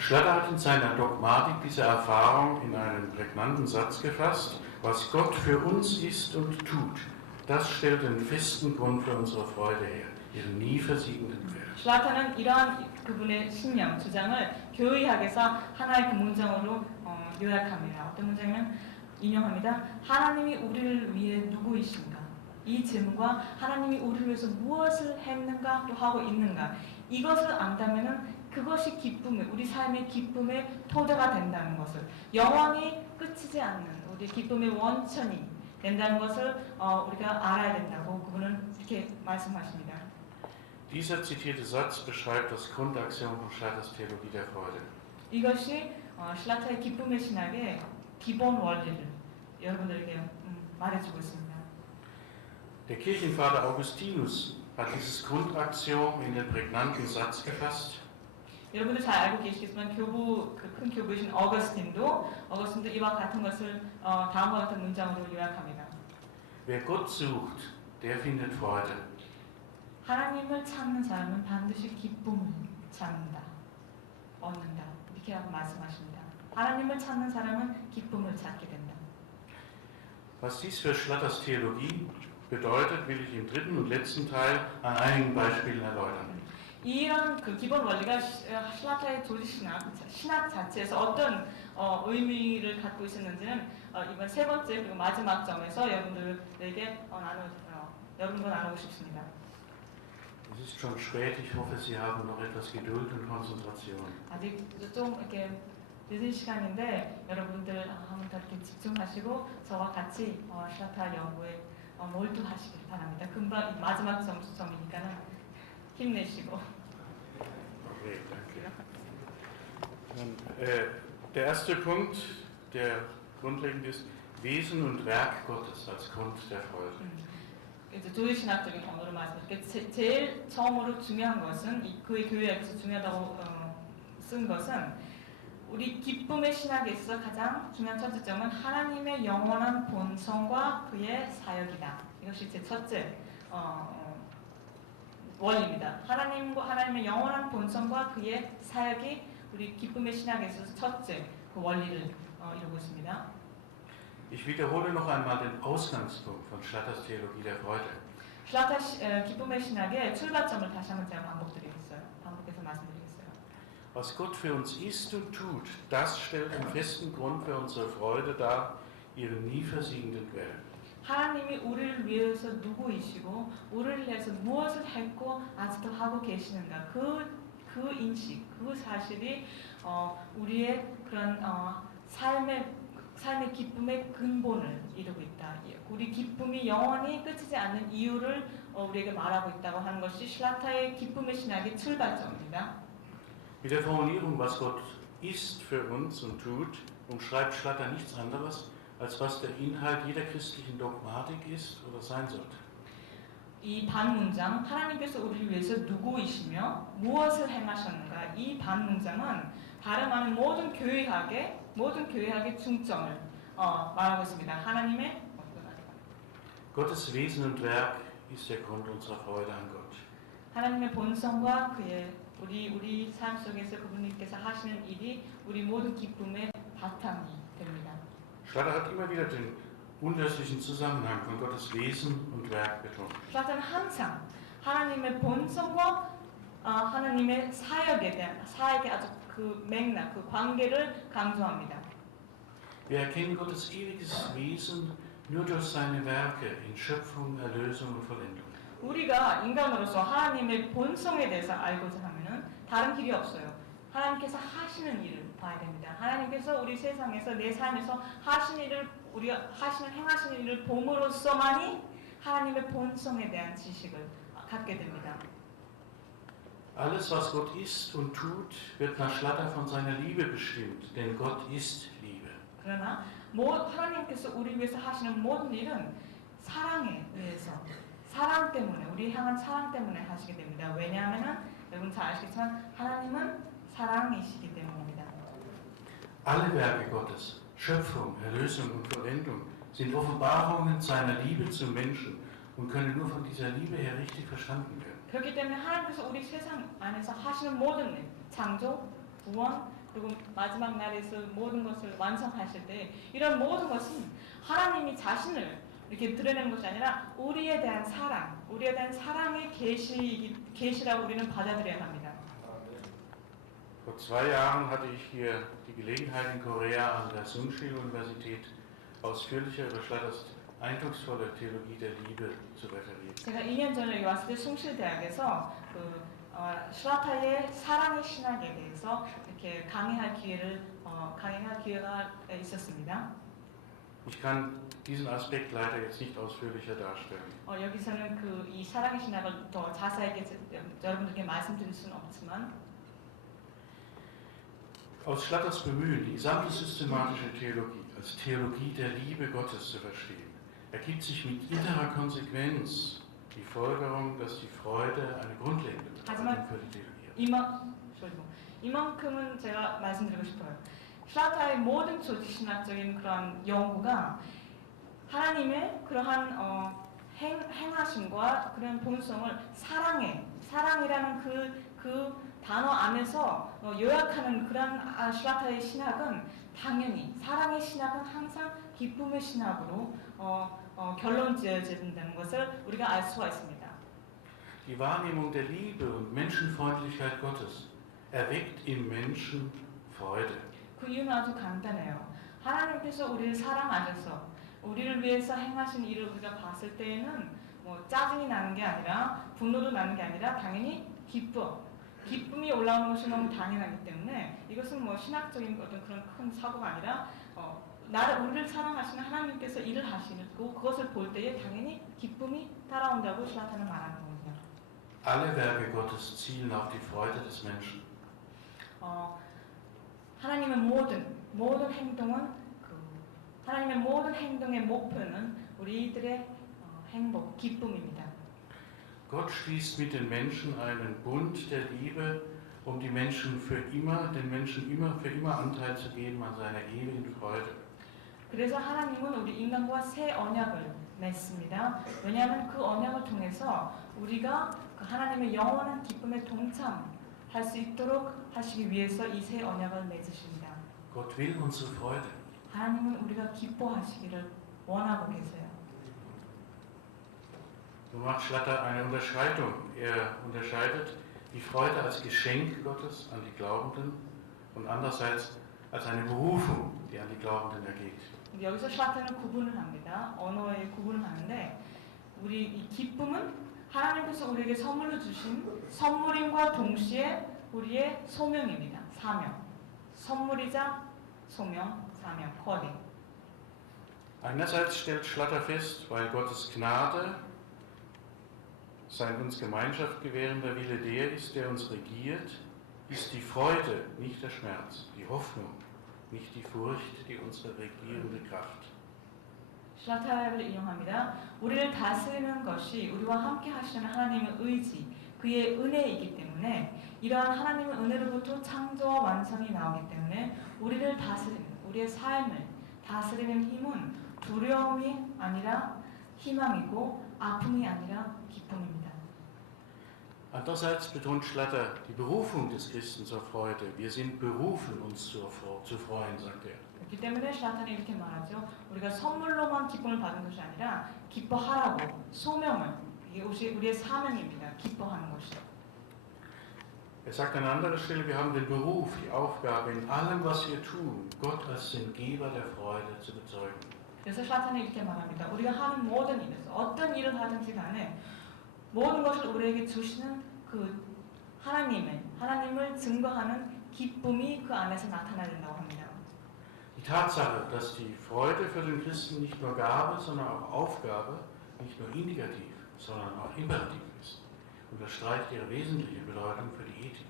Schlatter hat in seiner Dogmatik diese Erfahrung in einen prägnanten Satz gefasst: Was Gott für uns ist und tut, das stellt den festen Grund für unsere Freude her, ihren nie versiegenden Quell. 슐라타는 이러한 그분의 신념, 주장을 교의학에서 하나의 그 문장으로 요약합니다. 어떤 문장이면 인용합니다. 하나님이 우리를 위해 누구이신가? 이 질문과 하나님이 우리를 위해서 무엇을 했는가 또 하고 있는가? 이것을 안다면은 그것이 기쁨의, 우리 삶의 기쁨의 토대가 된다는 것을, 영원히 끝이지 않는 우리 기쁨의 원천이 된다는 것을 우리가 알아야 된다고 그분은 이렇게 말씀하십니다. Dieser zitierte Satz beschreibt das Grundaxiom von Schlatters Theologie der Freude. 이것이 슐라타의 기쁨의 신학의 기본 원리를 여러분들에게 말해주고 있습니다. Der Kirchenvater Augustinus hat dieses Grundaxiom in den prägnanten Satz gefasst: 여러분들 잘 알고 계시겠지만 큰 교부이신 어거스틴도 이와 같은 것을 다음과 같은 문장으로 요약합니다. Wer Gott sucht, der findet Freude. 하나님을 찾는 사람은 반드시 기쁨을 찾는다, 얻는다, 이렇게 하고 말씀하십니다. 하나님을 찾는 사람은 기쁨을 찾게 된다. Was dies für Schlatters Theologie bedeutet, will ich im dritten und letzten Teil an einigen Beispielen erläutern. 이런 그 기본 원리가 슐라타의 조지 신학 자체에서 어떤 의미를 갖고 있었는지는 이번 세 번째 그리고 마지막 점에서 여러분들에게 여러분과 나누고 싶습니다. Es ist schon spät, ich hoffe, Sie haben noch etwas Geduld und Konzentration. 아직 좀 이렇게 늦은 시간인데 여러분들 한번 더 이렇게 집중하시고 저와 같이 슐라타 연구에 몰두하시길 바랍니다. 금방 마지막 점이니까는 힘내시고. Okay, danke. Der erste Punkt, der grundlegend ist, Wesen und Werk Gottes als Grund der Freude. 이제 조리신학적인 언어로 말씀드릴게요. 제일 처음으로 중요한 것은 그의 교회에서 중요하다고 쓴 것은 우리 기쁨의 신학에 있어서 가장 중요한 첫째 점은 하나님의 영원한 본성과 그의 사역이다. 이것이 제 첫째 원리입니다. 하나님의 영원한 본성과 그의 사역이 우리 기쁨의 신학에 있어서 첫째 그 원리를 이루고 있습니다. Ich wiederhole noch einmal den Ausgangspunkt von Schlatters Theologie der Freude. 슐라타 기쁨의 신학의 출발점을 다시 한번 제가 반복해서 말씀드리겠어요. Was Gott für uns ist und tut, das stellt den festen Grund für unsere Freude dar, ihren nie versiegenden Quell. 하나님이 우리를 위해서 누구이시고 우리를 위해서 무엇을 했고 아직도 하고 계시는가 그 인식, 그 사실이 우리의 그런 삶의 기쁨의 근본을 이루고 있다. 우리 기쁨이 영원히 끝이지 않는 이유를 우리에게 말하고 있다고 하는 것이 슐라타의 기쁨의 신학의 출발점입니다. Mit der Formulierung, was Gott ist für uns und tut, umschreibt Schlatter nichts anderes, als was der Inhalt jeder christlichen Dogmatik ist oder sein sollte. 이 반문장, 하나님께서 우리를 위해서 누구이시며 무엇을 행하셨는가, 이 반문장은 다름 아닌 모든 교회학의 중점을 말하고 있습니다. 하나님의 Gottes Wesen und Werk ist der Grund unserer Freude an Gott. 하나님의 본성과 그의 우리 삶 속에서 그분께서 하시는 일이 우리 모든 기쁨의 바탕이 됩니다. Schlatter hat immer wieder den unterschiedlichen Zusammenhang von Gottes Wesen und Werk betont. 슐라타는 항상 하나님의 본성과 하나님의 사역의 아주 그 맥락, 그 관계를 강조합니다. Wir erkennen Gottes ewiges Wesen nur durch seine Werke in Schöpfung, Erlösung und Vollendung. 우리가 인간으로서 하나님의 본성에 대해서 알고자 하면은 다른 길이 없어요. 하나님께서 하시는 일을 봐야 됩니다. 하나님께서 우리 세상에서 내 삶에서 하시는 일을 행하시는 일을 봄으로써만이 하나님의 본성에 대한 지식을 갖게 됩니다. Alles, was Gott ist und tut, wird nach Schlatter von seiner Liebe bestimmt, denn Gott ist Liebe. 그러나 하나님께서 우리 위해서 하시는 모든 일은 사랑에 의해서, 사랑 때문에, 우리 향한 사랑 때문에 하시게 됩니다. 왜냐하면은 여러분 잘 아시겠지만 하나님은 사랑이시기 때문입니다. Alle Werke Gottes, Schöpfung, Erlösung und Vollendung, sind Offenbarungen seiner Liebe zum Menschen und können nur von dieser Liebe her richtig verstanden werden. 그렇기 때문에 하나님께서 우리 세상 안에서 하시는 모든 일, 창조, 구원, 그리고 마지막 날에서 모든 것을 완성하실 때 이런 모든 것은 하나님이 자신을 이렇게 드러내는 것이 아니라 우리에 대한 사랑, 우리에 대한 사랑의 계시라고 우리는 받아들여야 합니다. Vor 2 Jahren hatte ich hier die Gelegenheit, in Korea an der Sungshil-Universität ausführlicher über Schlatters eindrucksvolle Theologie der Liebe zu referieren. 제가 2년 전에 여기 왔을 때 숭실대학에서 슈라타의 사랑의 신학에 대해서 이렇게 강의할 기회가 있었습니다. Ich kann diesen Aspekt leider jetzt nicht ausführlicher darstellen. 여기서는 이 사랑의 신학을 더 자세하게 여러분들께 말씀드릴 수는 없지만 Aus Schlatters Bemühen, die gesamte systematische Theologie als Theologie der Liebe Gottes zu verstehen, ergibt sich mit innerer Konsequenz die Folgerung, dass die Freude eine grundlegende Bedeutung für die Theologie hat. 이만큼은 제가 말씀드리고 싶어요. 슈라타의 모든 조직신학적인 그런 연구가 하나님의 그러한 행하심과 그런 본성을 사랑이라는 그 단어 안에서 요약하는 그런 슈라타의 신학은 당연히 사랑의 신학은 항상 기쁨의 신학으로 결론 지어진다는 것을 우리가 알 수가 있습니다. Die Wahrnehmung der Liebe und Menschenfreundlichkeit Gottes erweckt im Menschen Freude. 그 이유는 아주 간단해요. 하나님께서 우리를 사랑하셔서 우리를 위해서 행하신 일을 우리가 봤을 때에는 짜증이 나는 게 아니라 분노도 나는 게 아니라 당연히 기쁨이 올라오는 것이 너무 당연하기 때문에 이것은 신학적인 어떤 그런 큰 사고가 아니라 우리를 사랑하시는 하나님께서 일을 하시고 그것을 볼 때에 당연히 기쁨이 따라온다고 슈라타는 말하는 거거든요. Alle Werke Gottes zielen auf die Freude des Menschen. 하나님의 모든 행동은 하나님의 모든 행동의 목표는 우리들의 행복, 기쁨입니다. Gott schließt mit den Menschen einen Bund der Liebe, um den Menschen für immer Anteil zu geben an seiner ewigen Freude. 그래서 하나님은 우리 인간과 새 언약을 맺습니다. 왜냐하면 그 언약을 통해서 우리가 그 하나님의 영원한 기쁨에 동참할 수 있도록 하시기 위해서 이 새 언약을 맺으십니다. Gott will unsere Freude. 하나님은 우리가 기뻐하시기를 원하고 계세요. Nun macht Schlatter eine Unterscheidung. Er unterscheidet die Freude als Geschenk Gottes an die Glaubenden und andererseits als eine Berufung, die an die Glaubenden ergeht. 여기서 슈라타는 구분을 합니다. 언어의 구분을 하는데 우리 이 기쁨은 하나님께서 우리에게 선물로 주신 선물임과 동시에 우리의 소명입니다. 사명. 선물이자 소명, 사명, calling. Einerseits stellt Schlatter fest, weil Gottes Gnade sein uns Gemeinschaft gewährender Wille der ist, der uns regiert, ist die Freude, nicht der Schmerz, die Hoffnung, nicht die Furcht, die unsere regierende Kraft. 슈라타를 인용합니다. 우리를 다스리는 것이 우리와 함께 하시는 하나님의 의지, 그의 은혜이기 때문에 이러한 하나님의 은혜로부터 창조와 완성이 나오기 때문에 우리를 다스리는, 우리의 삶을 다스리는 힘은 두려움이 아니라 희망이고 아픔이 아니라 기쁨입니다. Andererseits betont Schlatter die Berufung des Christen zur Freude. Wir sind berufen, uns zu freuen, sagt er. 그렇기 때문에 슈라타는 이렇게 말하죠. 우리가 선물로만 기쁨을 받은 것이 아니라 기뻐하라고 소명을, 이게 우리의 사명입니다. 기뻐하는 것이. Er sagt an anderer Stelle, wir haben den Beruf, die Aufgabe, in allem, was wir tun, Gott als den Geber der Freude zu bezeugen. 그래서 슈라타는 이렇게 말합니다. 우리가 하는 모든 일에서 어떤 일을 하든지 간에 모든 것을 우리에게 주시는 그 하나님을 증거하는 기쁨이 그 안에서 나타나야 된다고 합니다. Die Tatsache, dass die Freude für den Christen nicht nur Gabe, sondern auch Aufgabe, nicht nur indikativ, sondern auch imperativ ist, unterstreicht ihre wesentliche Bedeutung für die Ethik.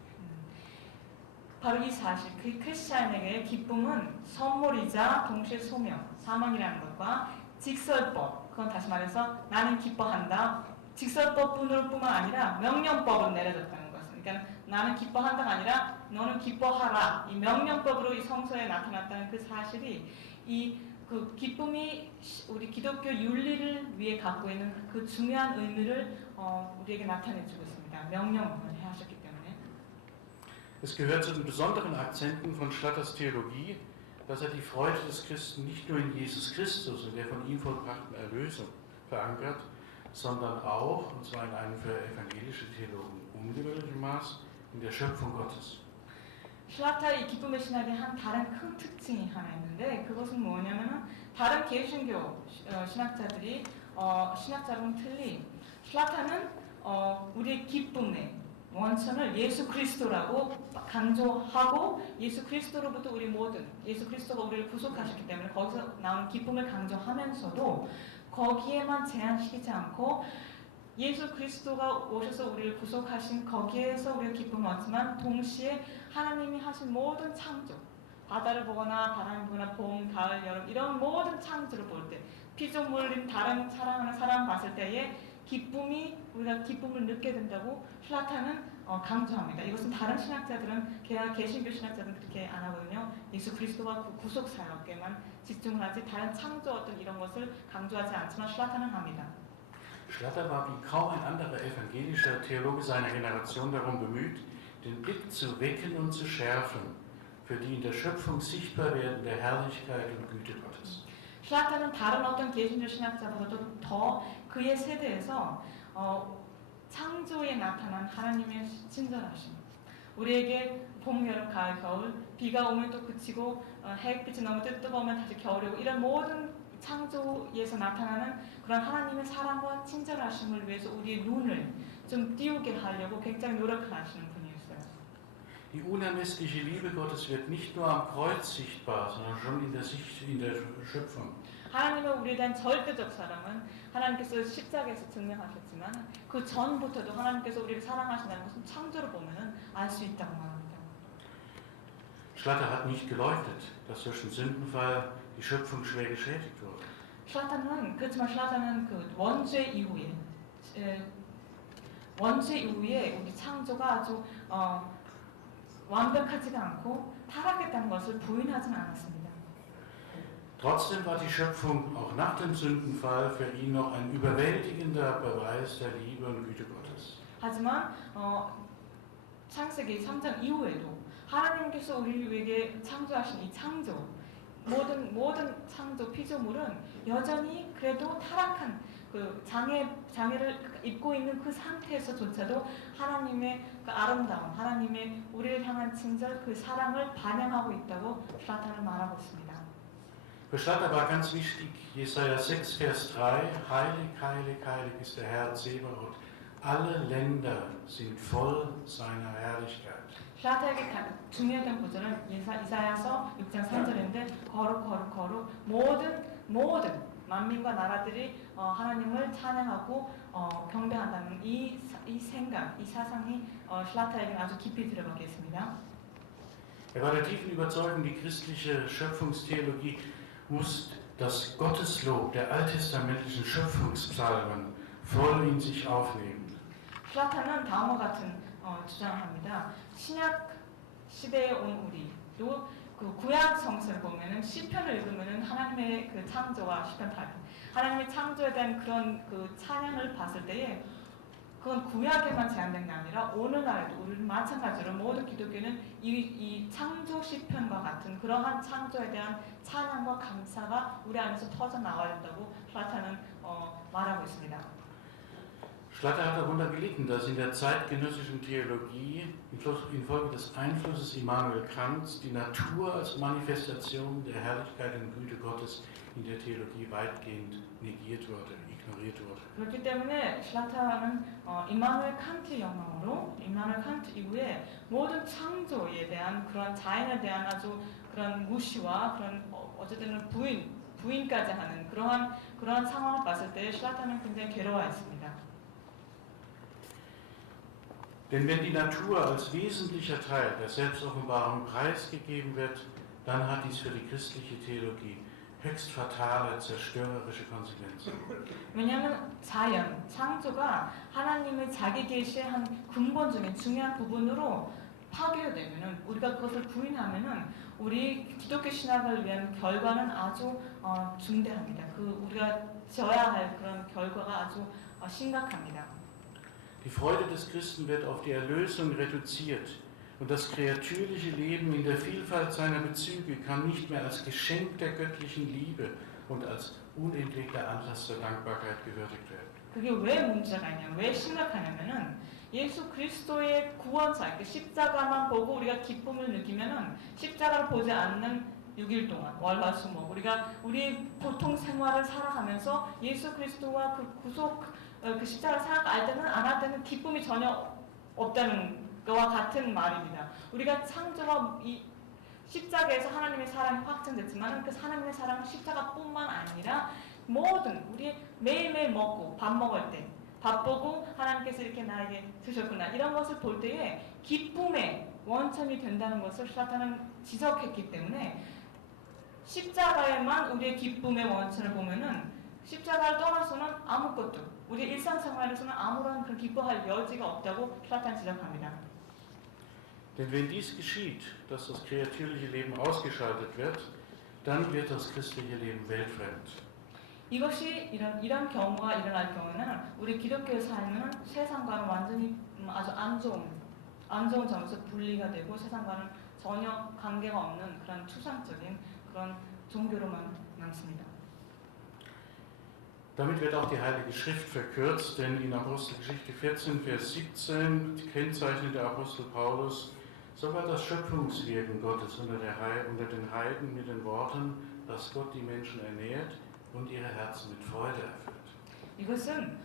바로 이 사실, 그 크리스찬에게 기쁨은 선물이자 동시에 소명, 사명이라는 것과 직설법, 그건 다시 말해서 나는 기뻐한다, 직설법뿐만 아니라 명령법을 내려줬다는 것은, 그러니까 나는 기뻐한다가 아니라 너는 기뻐하라, 이 명령법으로 이 성서에 나타났다는 그 사실이 그 기쁨이 우리 기독교 윤리를 위해 갖고 있는 그 중요한 의미를 우리에게 나타내주고 있습니다. 명령을 하셨기 때문에. Es gehört zu den besonderen Akzenten von Schlatters Theologie, dass die Freude des Christen nicht nur in Jesus Christus und der von ihm vollbrachten Erlösung verankert, sondern auch, und zwar in einem für evangelische Theologen ungewöhnlichen Maß, in der Schöpfung Gottes. 슐라타의 기쁨의 신학의 한 다른 큰 특징이 하나 있는데 그것은 뭐냐면은 다른 개신교 신학자들이 신학자로는 틀린 슐라타는 우리의 기쁨의 원천을 예수 그리스도라고 강조하고 예수 그리스도로부터 우리 모든 예수 그리스도가 우리를 구속하셨기 때문에 거기서 나오는 기쁨을 강조하면서도 거기에만 제한시키지 않고 예수 그리스도가 오셔서 우리를 구속하신 거기에서 우리가 기쁨을 얻지만 동시에 하나님이 하신 모든 창조 바다를 보거나 바람을 보거나 봄, 가을, 여름 이런 모든 창조를 볼 때 피조물인 다른 사랑하는 사람 봤을 때에 우리가 기쁨을 느끼게 된다고 슐라타는 강조합니다. 이것은 다른 신학자들은 개신교 신학자들은 그렇게 안 하거든요. 예수 그리스도가 구속 사역에만 집중을 하지 다른 창조 어떤 이런 것을 강조하지 않지만 슐라타는 합니다. Schlatter war wie kaum ein anderer evangelischer Theologe seiner Generation darum bemüht, den Blick zu wecken und zu schärfen für die in der Schöpfung sichtbar werdende Herrlichkeit und Güte Gottes. 슐라타는 다른 어떤 개신교 신학자보다도 더 그의 세대에서 창조에 나타난 하나님의 친절하심 우리에게 봄, 여름, 가을, 겨울 비가 오면 또 그치고 햇빛이 너무 뜨거우면 다시 겨울이 오고 이런 모든 창조에서 나타나는 그런 하나님의 사랑과 친절하심을 위해서 우리의 눈을 좀 띄우게 하려고 굉장히 노력을 하시는 분이었어요. Die unermessliche Liebe Gottes wird nicht nur am Kreuz sichtbar, sondern schon in der Schöpfung. 하나님의 우리에 대한 절대적 사랑은 하나님께서 십자가에서 증명하셨지만 그 전부터도 하나님께서 우리를 사랑하신다는 것은 창조를 보면 알 수 있다고 말합니다. Schlatter hat nicht geleugnet, dass durch den Sündenfall die Schöpfung schwer geschädigt wurde. 그렇지만 슐라타는 그 원죄 이후에 우리 창조가 아주 완벽하지가 않고 타락했다는 것을 부인하지는 않았습니다. Trotzdem war die Schöpfung auch nach dem Sündenfall für ihn noch ein überwältigender Beweis der Liebe und Güte Gottes. 하지만 창세기 3장 이후에도 하나님께서 우리에게 창조하신 이 창조 모든 창조 피조물은 여전히 그래도 타락한 그 장애를 입고 있는 그 상태에서조차도 하나님의 그 아름다움, 하나님의 우리를 향한 친절, 그 사랑을 반영하고 있다고 슐라타는 말하고 있습니다. Für Schlatter war ganz wichtig, Jesaja 6, Vers 3, Heilig, heilig, heilig ist der Herr Zebaoth. Alle Länder sind voll seiner Herrlichkeit. 슐라타에게 중요했던 구절은 이사야서 6장 3절인데 거룩 모든 만민과 나라들이 하나님을 찬양하고 경배한다는 이 생각, 이 사상이 슐라타에게 아주 깊이 들어가게 했습니다. War der tiefen Überzeugung, die christliche Schöpfungstheologie muss das Gotteslob der alttestamentlichen Schöpfungspsalmen voll in sich aufnehmen. 슐라타는 다음과 같은 주장을 합니다. 신약 시대에 온 우리도 그 구약 성서를 보면은 시편을 읽으면은 하나님의 그 창조와 시편 8편 하나님의 창조에 대한 그런 그 찬양을 봤을 때에 그건 구약에만 제한된 게 아니라 오늘날에도 우리는 마찬가지로 모든 기독교는 이 창조 시편과 같은 그러한 창조에 대한 찬양과 감사가 우리 안에서 터져 나와야 된다고 슐라타는 말하고 있습니다. Schlatter hat darunter gelitten, dass in der zeitgenössischen Theologie infolge des Einflusses Immanuel Kants die Natur als Manifestation der Herrlichkeit und Güte Gottes in der Theologie weitgehend negiert wurde, ignoriert wurde. 그렇기 때문에 슐라타는 임마누엘 칸트의 영향으로 임마누엘 칸트 이후에 모든 창조에 대한 그런 자연에 대한 아주 그런 무시와 그런 어쨌든 부인까지 하는 그러한 상황을 봤을 때 슐라타는 굉장히 괴로워했습니다. Denn wenn die Natur als wesentlicher Teil der Selbstoffenbarung preisgegeben wird, dann hat dies für die christliche Theologie höchst fatale, zerstörerische Konsequenzen. 왜냐하면 창조가 하나님의 자기 계시의 한 근본적인 중요한 부분으로 파괴되면은 우리가 그것을 부인하면은 우리 기독교 신학을 위한 결과는 아주 중대합니다. 우리가 져야 할 그런 결과가 아주 심각합니다. Die Freude des Christen wird auf die Erlösung reduziert Und das kreatürliche Leben in der Vielfalt seiner Bezüge kann nicht mehr als Geschenk der göttlichen Liebe und als unentwegter Anlass der Dankbarkeit gewürdigt werden. 그게 왜 문제가 있냐, 왜 심각하냐면은 예수 그리스도의 구원사, 그 십자가만 보고 우리가 기쁨을 느끼면은 십자가를 보지 않는 6일 동안 월화수목 우리 보통 생활을 살아가면서 예수 그리스도와 그 구속 그 십자가를 살아갈 때는 안 할 때는 기쁨이 전혀 없다는 거와 같은 말입니다. 우리가 창조와 이 십자가에서 하나님의 사랑이 확증됐지만 그 하나님의 사랑은 십자가뿐만 아니라 모든 우리 매일매일 먹고 밥 먹을 때 밥 보고 하나님께서 이렇게 나에게 주셨구나 이런 것을 볼 때에 기쁨의 원천이 된다는 것을 사탄은 지적했기 때문에 십자가에만 우리의 기쁨의 원천을 보면은 십자가를 떠나서는 아무것도 우리 일상생활에서는 아무런 그런 기뻐할 여지가 없다고 사탄이 지적합니다. Denn wenn dies geschieht, dass das kreatürliche Leben ausgeschaltet wird, dann wird das christliche Leben weltfremd. 이것이 이런 경우가 일어날 경우는 우리 기독교의 삶은 세상과는 완전히 아주 안 좋은 점에서 분리가 되고 세상과는 전혀 관계가 없는 그런 추상적인 그런 종교로만 남습니다. Damit wird auch die Heilige Schrift verkürzt, denn in Apostelgeschichte 14, Vers 17 kennzeichnet der Apostel Paulus sogar das Schöpfungswirken Gottes unter den Heiden mit den Worten, dass Gott die Menschen ernährt und ihre Herzen mit Freude erfüllt. 이것은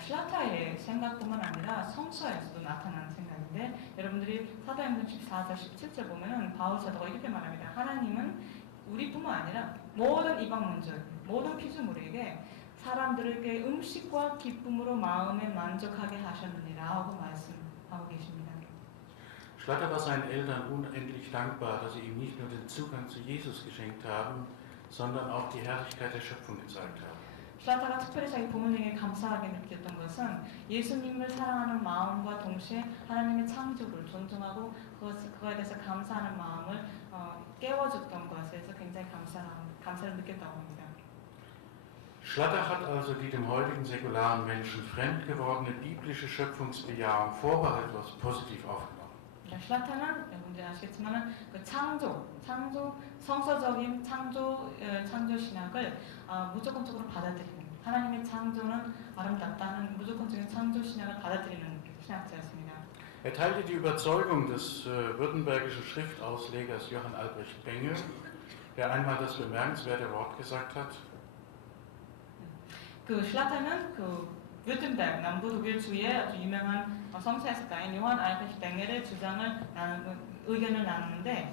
샤타의 생각뿐만 아니라 성서에서도 나타나는 생각인데 여러분들이 사도행전 14절 17절 보면은 바울 사도가 이렇게 말합니다. 하나님은 우리뿐만 아니라 모든 이방민족, 모든 피조물에게 사람들에게 음식과 기쁨으로 마음에 만족하게 하셨느니라 하고 말씀하고 계십니다. Schlatter war seinen Eltern unendlich dankbar, dass sie ihm nicht nur den Zugang zu Jesus geschenkt haben, sondern auch die Herrlichkeit der Schöpfung gezeigt haben. 샤타가 특별히 자기 부모님에게 감사하게 느꼈던 것은 예수님을 사랑하는 마음과 동시에 하나님의 창조를 존중하고 그거에 대해서 감사하는 마음을 깨워줬던 것에서 굉장히 감사를 느꼈다고 합니다. Schlatter hat also die dem heutigen säkularen Menschen fremd gewordene biblische Schöpfungsbejahung vorbehaltlos positiv aufgenommen. 샤타는 여러분들 아시겠지만은 그 창조 성서적인 창조 신학을 무조건적으로 받아들이는 하나님의 창조는 아름답다는 무조건적인 창조 신학을 받아들이는 신학자였습니다. Teilte die Überzeugung des württembergischen Schriftauslegers Johann Albrecht Bengel, der einmal das bemerkenswerte Wort gesagt hat. 그 샤타는 그 württemberg 남부 독일주의 아주 유명한 성서학자인 요한 알브레히트 뱅겔의 의견을 나누는데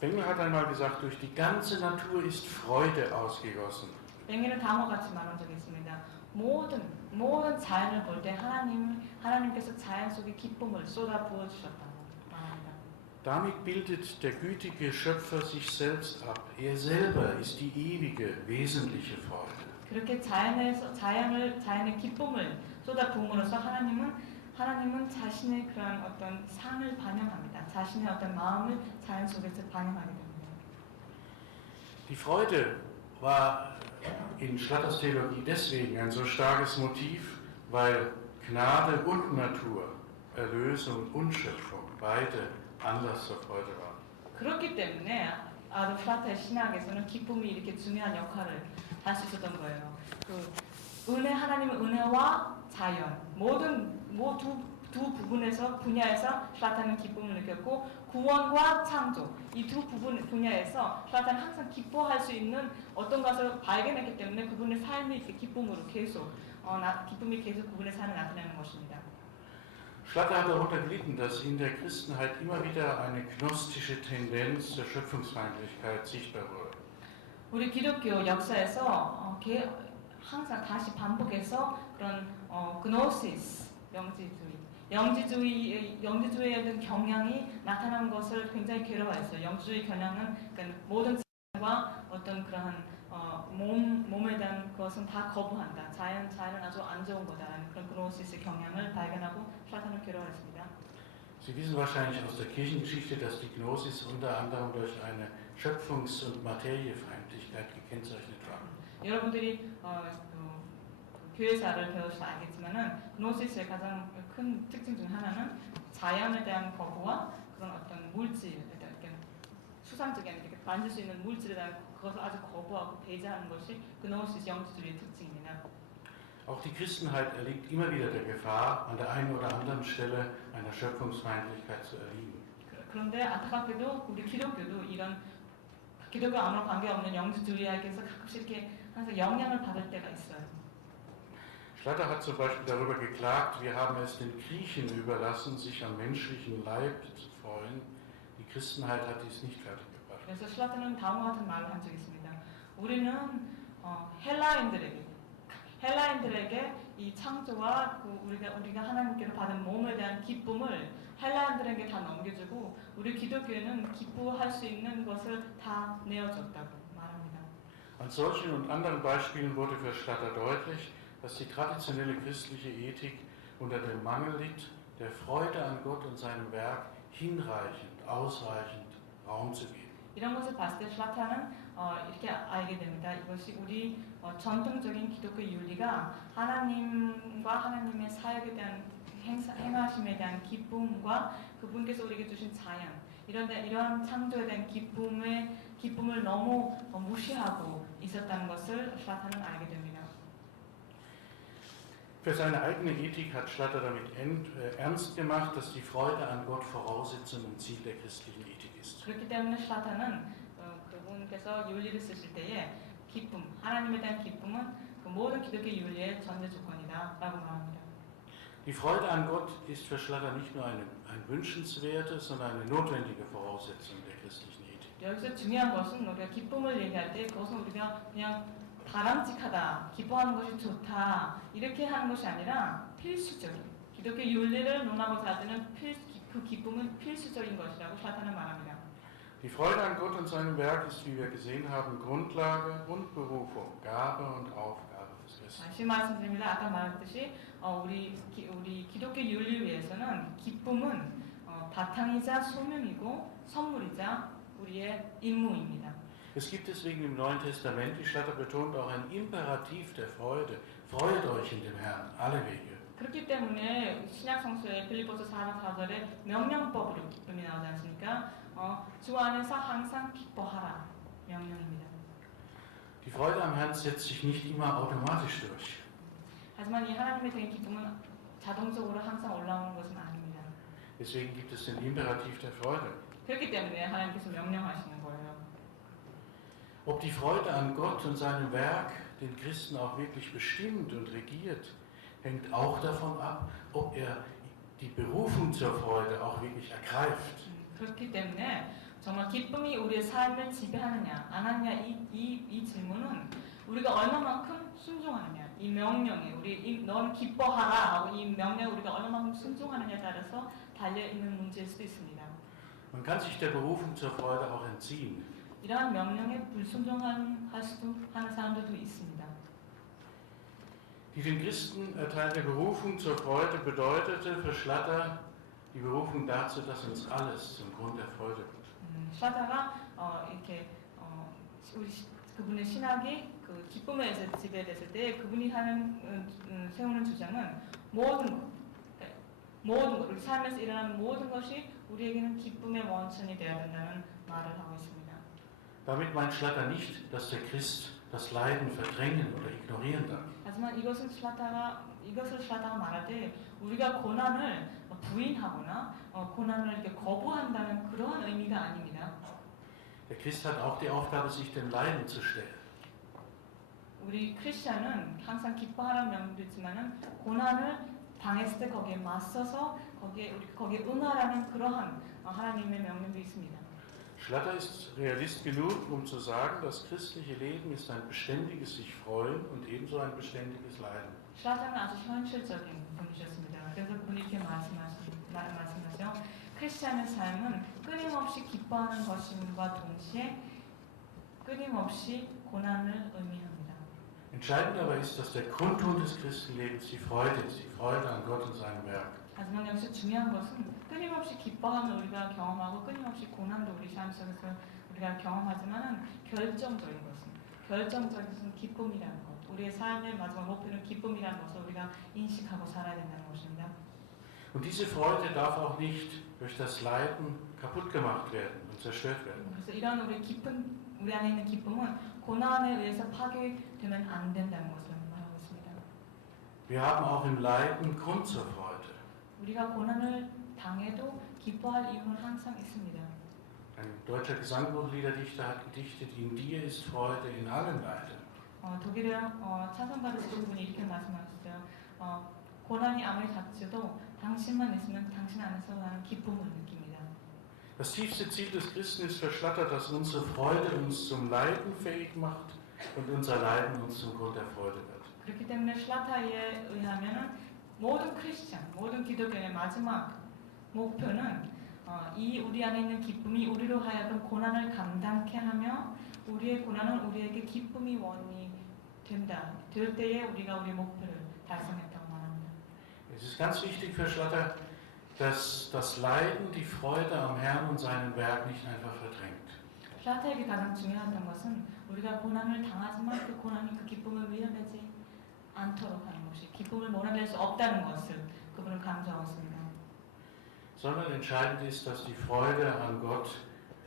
Bengel hat einmal gesagt, durch die ganze Natur ist Freude ausgegossen. 뱅겔은 다음과 같이 말한 적이 있습니다. 모든 자연을 볼 때 하나님께서 자연 속에 기쁨을 쏟아 부어 주셨다고 말합니다. Damit bildet der gütige Schöpfer sich selbst ab. Er selber ist die ewige, wesentliche Freude. 그렇게 자연의 기쁨을 쏟아 부음으로써 하나님은 자신의 그런 어떤 상을 반영합니다. 자신의 어떤 마음을 자연 속에서 반영하게 됩니다. Die Freude war in Schlatters Theologie deswegen ein so starkes Motiv, weil Gnade und Natur, Erlösung und Schöpfung beide Anlass zur Freude waren. 그렇기 때문에 아도르프 샤타의 신학에서는 기쁨이 이렇게 중요한 역할을 할 수 있었던 거예요. 하나님의 은혜와 자연 두 분야에서 샤타는 기쁨을 느꼈고 구원과 창조 이 두 분야에서 샤타는 항상 기뻐할 수 있는 어떤 것을 발견했기 때문에 그분의 삶이 기쁨이 계속 그분의 삶에 나타나는 것입니다. Schlatter hat darunter gelitten, dass in der Christenheit immer wieder eine gnostische Tendenz zur Schöpfungsfeindlichkeit sichtbar wurde. 우리 기독교 역사에서 항상 다시 반복해서 그런 그노시스 영지주의에 대한 경향이 나타난 것을 굉장히 괴로워했어요. 영지주의 경향은 그러니까 모든 자연과 어떤 그러한 몸에 대한 것은 다 거부한다. 자연은 아주 안 좋은 거다라는 그런 그노시스 경향을 발견하고 샤탄을 괴로워했습니다. Sie wissen wahrscheinlich aus der Kirchengeschichte, dass die Gnosis unter anderem durch eine Schöpfungs- und Materiefeindlichkeit gekennzeichnet war. 여러분들이 교회사를 배우셔서 알겠지만은 그노시스의 가장 큰 특징 중 하나는 자연에 대한 거부와 그런 어떤 물질, 어떤 이렇게 수상적인 이렇게 만질 수 있는 물질에 대한 그것을 아주 거부하고 배제하는 것이 그노시스 영지주의의 특징입니다. Auch die Christenheit erliegt immer wieder der Gefahr, an der einen oder anderen Stelle einer Schöpfungsfeindlichkeit zu erliegen. 그런데 안타깝게도 우리 기독교도 이런 기독교 아무런 관계없는 영지주의학에서 가끔씩 이렇게 항상 영향을 받을 때가 있어요. Schlatter hat zum Beispiel darüber geklagt, wir haben es den Griechen überlassen, sich am menschlichen Leib zu freuen. Die Christenheit hat dies nicht fertiggebracht. 그래서 슐라트는 다음과 같은 말을 한 적이 있습니다. 우리는 헬라인들에게 이 창조와 그 우리가 하나님께로 받은 몸에 대한 기쁨을 헬라인들에게 다 넘겨주고 우리 기독교는 기뻐할 수 있는 것을 다 내어줬다고 말합니다. An solchen und anderen Beispielen wurde für Schlatter deutlich, dass die traditionelle christliche Ethik unter dem Mangel litt, der Freude an Gott und seinem Werk hinreichend, ausreichend Raum zu geben. 이런 것을 봤을 때 슐라트는 이렇게 알게 됩니다. 이것이 우리 전통적인 기독교 윤리가 하나님과 하나님의 사역에 대한 행하심에 대한 기쁨과 그분께서 우리에게 주신 자연 이런 창조에 대한 기쁨을 너무 무시하고 있었다는 것을 슐라트는 알게 됩니다. Für seine eigene Ethik hat Schlatter damit ernst gemacht, dass die Freude an Gott Voraussetzung und Ziel der christlichen Ethik ist. 그렇기 때문에 슐라트는 그분께서 윤리를 쓰실 때에 기쁨, 하나님에 대한 기쁨은 그 모든 기독교 윤리의 전제 조건이다라고 말합니다. Die Freude an Gott ist für Schlatter nicht nur eine wünschenswerte, sondern eine notwendige Voraussetzung der christlichen Ethik. 여기서 중요한 것은 우리가 기쁨을 얘기할 때 그것은 우리가 그냥 바람직하다, 기뻐하는 것이 좋다 이렇게 하는 것이 아니라 필수적인 기독교 윤리를 논하고 살 때는 그 기쁨은 필수적인 것이라고 슐라트는 말합니다. Die Freude an Gott und seinem Werk ist, wie wir gesehen haben, Grundlage und Berufung, Gabe und Aufgabe des Christen. 다시 말씀드립니다. 아까 말했듯이 우리 기독교 윤리 위해서는 기쁨은 바탕이자 소명이고 선물이자 우리의 임무입니다. Es gibt deswegen im Neuen Testament, wie Schlatter betont, auch ein Imperativ der Freude. Freut euch in dem Herrn, alle Wege. 그렇기 때문에 신약 성서에 빌립보서 4장 4절에 명령법으로 기쁨이 나오지 않습니까? 주 안에서 항상 기뻐하라 명령입니다. Die Freude am Herrn setzt sich nicht immer automatisch durch. 하지만 이 하나님의 대한 기쁨은 자동적으로 항상 올라오는 것은 아닙니다. Deswegen gibt es den Imperativ der Freude. 그렇기 때문에 하나님께서 명령하시는 거예요. Ob die Freude an Gott und seinem Werk den Christen auch wirklich bestimmt und regiert, hängt auch davon ab, ob er die Berufung zur Freude auch wirklich ergreift. 그렇기 때문에 정말 기쁨이 우리의 삶을 지배하느냐 안 하느냐 이 질문은 우리가 얼마만큼 순종하느냐 이 명령에 너는 기뻐하라 하고 이 명령에 우리가 얼마만큼 순종하느냐에 따라서 달려있는 문제일 수도 있습니다. Man kann sich der Berufung zur Freude auch entziehen. 이러한 명령에 불순종하는 사람들도 있습니다. Die den Christen erteilte Berufung zur Freude bedeutete für Schlatter die Berufung dazu, dass uns alles zum Grund der Freude wird. 슐라터가 이렇게 그분의 신학이 그 기쁨에 지배됐을 때 그분이 세우는 주장은 모든 것, 우리 삶에서 일어나는 모든 것이 우리에게는 기쁨의 원천이 되어야 된다는 말을 하고 있습니다. Damit meint Schlatter nicht, dass der Christ das Leiden verdrängen oder ignorieren darf. 하지만 이것을 슐라터가 말할 때 우리가 고난을 부인하거나 고난을 이렇게 거부한다는 그러한 의미가 아닙니다. Der Christ hat auch die Aufgabe, sich dem Leiden zu stellen. 우리 크리스천은 항상 기뻐하라는 명령도 있지만은 고난을 당했을 때 거기에 맞서서 거기에 응하라는 그러한 하나님의 명령도 있습니다. Schlatter ist Realist genug, um zu sagen, das christliche Leben ist ein beständiges sich freuen und ebenso ein beständiges Leiden. 슐라터는 아주 현실적인 분이셨습니다. 그래서 그분이 이렇게 말씀하죠. 크리스천의 삶은 끊임없이 기뻐하는 것임과 동시에 끊임없이 고난을 의미합니다. Entscheidend aber ist, dass der Grundton des Christenlebens die Freude ist, die Freude an Gott und seinem Werk. 하지만 여기서 중요한 것은 끊임없이 기뻐함을 우리가 경험하고 끊임없이 고난도 우리 삶 속에서 우리가 경험하지만은 결정적인 것은 기쁨이라는 것. 우리의 삶의 마지막 목표는 기쁨이라는 것을 우리가 인식하고 살아야 된다는 것입니다. Und diese Freude darf auch nicht durch das Leiden kaputt gemacht werden und zerstört werden. 그래서 이런 우리 안에 있는 기쁨은 고난에 의해서 파괴되면 안 된다는 것을 말하고 있습니다. Wir haben auch im Leiden Grund zur Freude. 우리가 고난을 당해도 기뻐할 이유는 항상 있습니다. Ein deutscher Gesangbuchliederdichter hat gedichtet, in dir ist Freude in allen Leiden. 독일의 찬송 가르치는 분이 이렇게 말씀하셨어요. 고난이 아무리 닥쳐도 당신만 있으면 당신 안에서 나는 기쁨을 느낍니다. Das tiefste Ziel des Christen ist verschlattert, dass unsere Freude uns zum Leiden fähig macht und unser Leiden uns zum Grund der Freude wird. 그렇기 때문에 шл라타에 의하면은 모든 크리스찬, 모든 기독교인의 마지막 목표는 이 우리 안에 있는 기쁨이 우리로 하여금 고난을 감당케 하며 우리의 고난은 우리에게 기쁨이 원이 될 때에 우리가 우리의 목표를 달성했다고 말합니다. Es ist ganz wichtig für Schlatter, dass das Leiden die Freude am Herrn und seinem Werk nicht einfach verdrängt. шл라타에게 가장 중요했던 것은 우리가 고난을 당하지만 그 고난이 그 기쁨을 밀어내지 않도록 하는 것이 기쁨을 몰아낼 수 없다는 것을 그분은 강조하고 있습니다. Sondern entscheidend ist, dass die Freude an Gott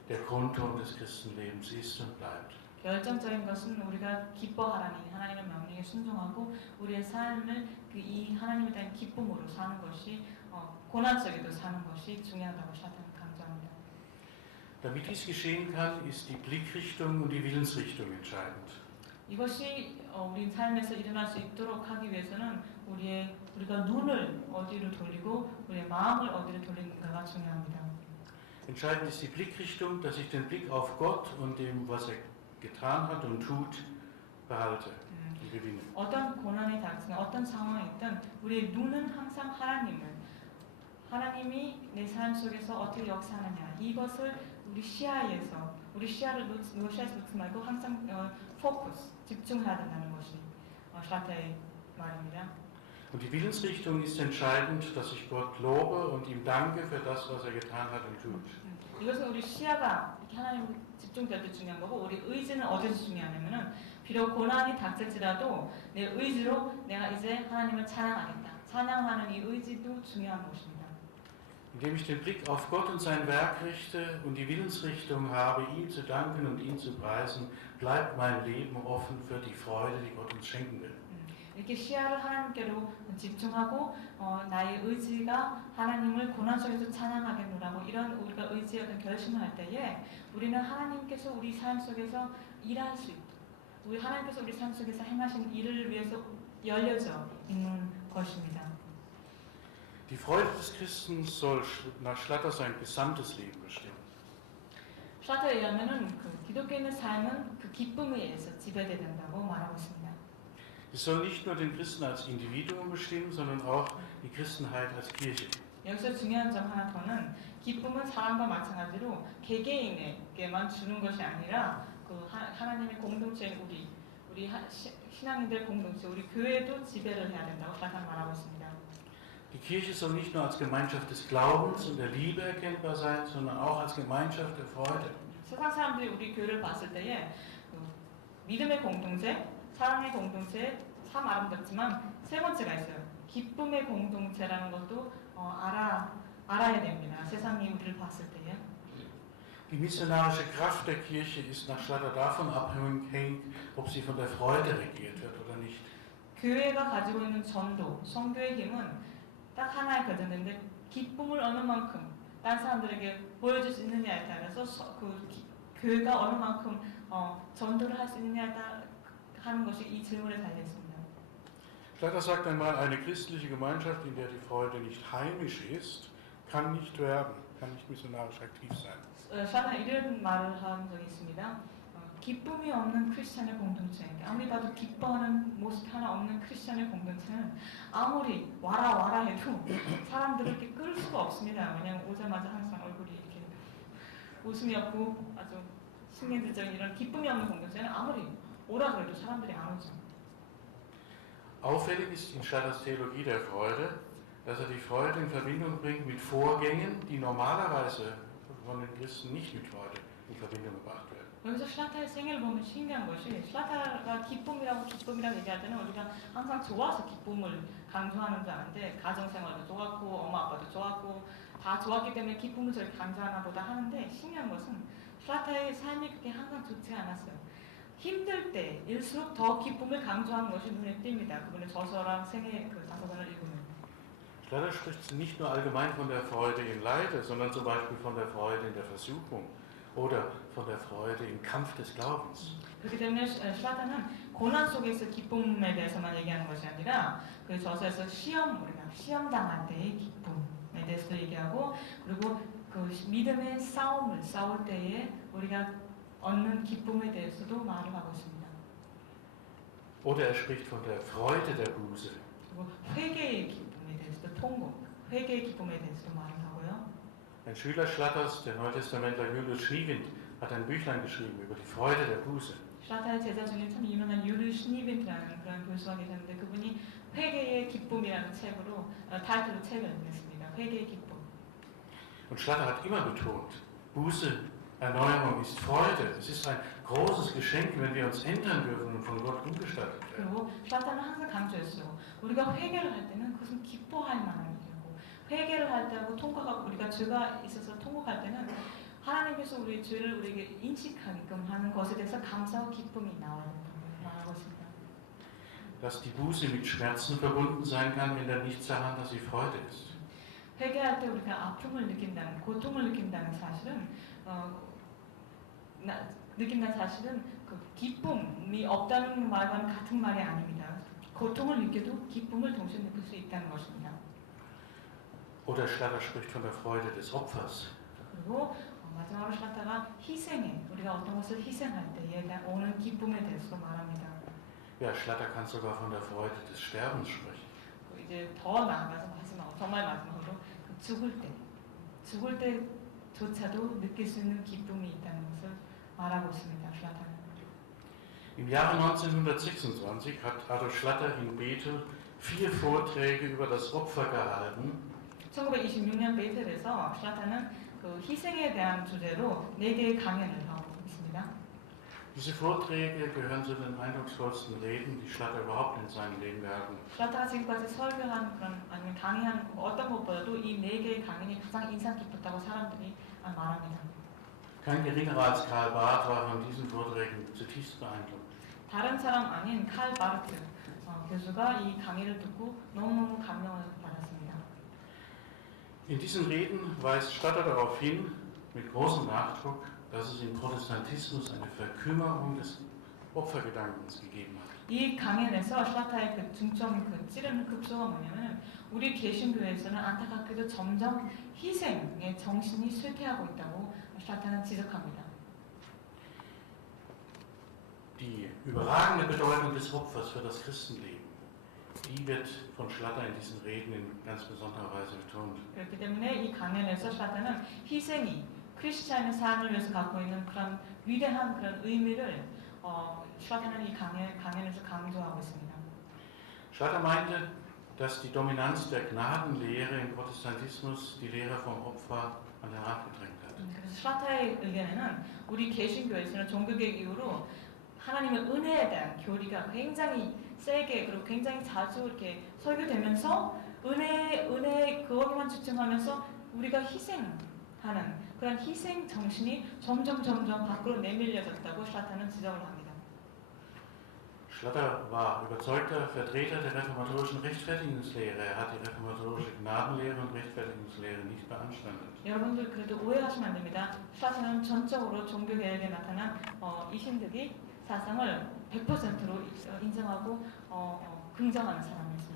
der Grundton des Christenlebens ist und bleibt. 결정적인 것은 우리가 기뻐하라니 하나님의 명령에 순종하고 우리의 삶을 이 하나님에 대한 기쁨으로 사는 것이 고난 속에도 사는 것이 중요하다고 샤탄은 강조합니다. Damit dies geschehen kann, ist die Blickrichtung und die Willensrichtung entscheidend. 이것이 우리 삶에서 일어날 수 있도록 하기 위해서는 우리가 눈을 어디로 돌리고 우리의 마음을 어디로 돌리는가가 중요합니다. Entscheidend ist die Blickrichtung, dass ich den Blick auf Gott und dem, was er getan hat und tut, behalte und gewinne. 어떤 고난이 닥치든 어떤 상황이 있든 우리의 눈은 항상 하나님이 내 삶 속에서 어떻게 역사하느냐 이것을 우리 시야를 놓지 말고 항상 포커스, 집중해야 된다는 것이 샤타의 말입니다. Und die Willensrichtung ist entscheidend, dass ich Gott lobe und ihm danke für das, was er getan hat und tut. 이것은 우리 시야가 이렇게 하나님께 집중될 때 중요한 거고 우리 의지는 어디서 중요하냐면은 비록 고난이 닥칠지라도 내 의지로 내가 이제 하나님을 찬양하겠다. 찬양하는 이 의지도 중요한 것입니다. Indem ich den Blick auf Gott und sein Werk richte und die Willensrichtung habe, ihm zu danken und ihn zu preisen, bleibt mein Leben offen für die Freude, die Gott uns schenken will. 이렇게 시야를 하나님께로 집중하고 나의 의지가 하나님을 고난 속에서 찬양하겠노라고 이런 우리가 의지의 어떤 결심을 할 때에 우리는 하나님께서 우리 삶 속에서 일할 수 있도록 우리 하나님께서 우리 삶 속에서 행하신 일을 위해서 열려져 있는 것입니다. Die Freude des Christen soll nach Schlatter sein gesamtes Leben bestimmen. 샤타에 의하면은 기독교인의 삶은 그 기쁨에 의해서 지배되어야 된다고 말하고 있습니다. Es soll nicht nur den Christen als Individuum bestimmen, sondern auch die Christenheit als Kirche. 여기서 중요한 점 하나 더는 기쁨은 사람과 마찬가지로 개개인에게만 주는 것이 아니라 그 하나님의 공동체인 우리 신앙인들 공동체, 우리 교회도 지배를 해야 된다고 샤타는 말하고 있습니다. Die Kirche soll nicht nur als Gemeinschaft des Glaubens und der Liebe erkennbar sein, sondern auch als Gemeinschaft der Freude. 세상 사람들이 우리 교회를 봤을 때에 믿음의 공동체, 사랑의 공동체 참 아름답지만 세 번째가 있어요. 기쁨의 공동체라는 것도 알아야 됩니다. 세상이 우리를 봤을 때에. Die missionarische Kraft der Kirche ist nach Schlatter davon abhängig, ob sie von der Freude regiert wird oder nicht. 교회가 가지고 있는 전도, 선교의 힘은 딱 하나에 결정되는데 기쁨을 어느 만큼 다른 사람들에게 보여줄 수 있느냐에 따라서 교회가 어느 만큼 전도를 할 수 있느냐에 따라 하는 것이 이 질문에 달려 있습니다. Schlatter sagt einmal, eine christliche Gemeinschaft, in der die Freude nicht heimisch ist, kann nicht werben, kann nicht missionarisch aktiv sein. 샤는 이런 말을 한 적이 있습니다. 기쁨이 없는 크리스찬의 공동체, 아무리 봐도 기뻐하는 모습 하나 없는 크리스찬의 공동체는 아무리 와라 해도 사람들을 이렇게 끌 수가 없습니다. 왜냐하면 오자마자 항상 얼굴이 이렇게 웃음이 없고 아주 승리들적인 이런 기쁨이 없는 공동체는 아무리 오라 그래도 사람들이 안 오죠. Auffällig ist in Schlatters Theologie der Freude, dass er die Freude in Verbindung bringt mit Vorgängen, die normalerweise von den Christen nicht mit Freude in Verbindung gebracht werden. 여기서 шл라타의 생애를 보면 신기한 것이 шл라타가 기쁨이라고 얘기할 때는 우리가 항상 좋아서 기쁨을 강조하는 줄 아는데 가정생활도 좋았고 엄마 아빠도 좋았고 다 좋았기 때문에 기쁨을 저렇게 강조하나 보다 하는데 신기한 것은 шл라타의 삶이 그렇게 항상 좋지 않았어요. 힘들 때일수록 더 기쁨을 강조하는 것이 눈에 띕니다. 그분의 저서랑 생애 그 자서전을 읽으면. Schlatter spricht nicht nur allgemein von der Freude im Leide, sondern zum Beispiel von der Freude in der Versuchung oder von der Freude im Kampf des Glaubens. 그렇기 때문에 шл라타는 고난 속에서 기쁨에 대해서만 얘기하는 것이 아니라 그 저서에서 우리가 시험 당할 때의 기쁨에 대해서도 얘기하고 그리고 그 믿음의 싸움을 싸울 때에 우리가 얻는 기쁨에 대해서도 말을 하고 있습니다. Oder spricht von der Freude der Buße. 그리고 회개의 기쁨에 대해서도 통곡, 회개의 기쁨에 대해서도 말을 하고요. Ein Schüler Schlatters, der Neutestamentler Julius Schniewind, hat ein Büchlein geschrieben über die Freude der Buße. шл라타의 제자 중에 참 유명한 유리 슈니빈트라는 그런 교수가 계셨는데 그분이 회개의 기쁨이라는 타이틀로 책을 냈습니다. 회개의 기쁨. Und Schlatter hat immer betont, Buße, Erneuerung ist Freude. Es ist ein großes Geschenk, wenn wir uns ändern dürfen und von Gott umgestaltet werden. 그리고 шл라타는 항상 강조했어요. 우리가 회개를 할 때는 그것은 기뻐할 만한 일이고 회개를 할 때하고 우리가 죄가 있어서 통곡할 때는 하나님께서 우리의 죄를 우리에게 인식하게끔 하는 것에 대해서 감사와 기쁨이 나와야 된다고 말하고 있습니다. Dass die Buße mit Schmerzen verbunden sein kann, ändert nichts daran, dass sie Freude ist. 회개할 때 우리가 아픔을 느낀다는, 고통을 느낀다는 사실은 그 기쁨이 없다는 말과는 같은 말이 아닙니다. 고통을 느껴도 기쁨을 동시에 느낄 수 있다는 것입니다. Oder Schlatter spricht von der Freude des Opfers. 그리고 마지막으로 шл라타가 우리가 어떤 것을 희생할 때에 오는 기쁨에 대해서도 말합니다. Ja, Schlatter kann sogar von der Freude des Sterbens sprechen. 이제 더 나아가서 정말 마지막으로 죽을 때조차도 느낄 수 있는 기쁨이 있다는 것을 말하고 있습니다. шл라타는. Im Jahre 1926 hat Adolf Schlatter in Bethel 4 Vorträge über das Opfer gehalten. 1926년 베텔에서 шл라타는 그 희생에 대한 주제로 4개의 강연을 하고 있습니다. Diese Vorträge gehören zu den eindrucksvollsten Reden, die Schlatter überhaupt in seinem Leben gehalten hat. шл라타가 지금까지 설교한 아니면 강의한 어떤 것보다도 이 4개의 강연이 가장 인상 깊었다고 사람들이 말합니다. Kein geringerer als Karl Barth war von diesen Vorträgen zutiefst beeindruckt. 다른 사람 아닌 칼 바르트 교수가 이 강의를 듣고 너무너무 감명을 받았습니다. In diesen Reden weist Schlatter darauf hin, mit großem Nachdruck, dass es im Protestantismus eine Verkümmerung des Opfergedankens gegeben hat. 이 강연에서 шл라타의 그 중점, 찌르는 급소가 뭐냐면 우리 개신교에서는 안타깝게도 점점 희생의 정신이 쇠퇴하고 있다고 шл라타는 지적합니다. Die überragende Bedeutung des Opfers für das Christenleben, die wird von Schlatter in diesen Reden in ganz besonderer Weise betont. 그렇기 때문에 이 강연에서 шл라타는 희생이 크리스찬의 삶을 위해서 갖고 있는 그런 위대한 그런 의미를 шл라타는 이 강연에서 강조하고 있습니다. Schlatter meinte, dass die Dominanz der Gnadenlehre im Protestantismus die Lehre vom Opfer an den Rand gedrängt hat. 그래서 шл라타의 의견에는 우리 개신교에서는 종교개혁 이후로 하나님의 은혜에 대한 교리가 굉장히 세게 그리고 굉장히 자주 이렇게 설교되면서 은혜 그거만 집중하면서 우리가 희생하는 그런 희생 정신이 점점 밖으로 내밀려졌다고 шл라타는 지적을 합니다. Schlatter war überzeugter Vertreter der reformatorischen Rechtfertigungslehre. Er hat die reformatorische Gnadenlehre und Rechtfertigungslehre nicht beanstandet. 여러분들 그래도 오해하시면 안 됩니다. шл라타는 전적으로 종교개혁에 나타난 이신득이 사상을 100%로 인정하고 긍정하는 사람이었습니다.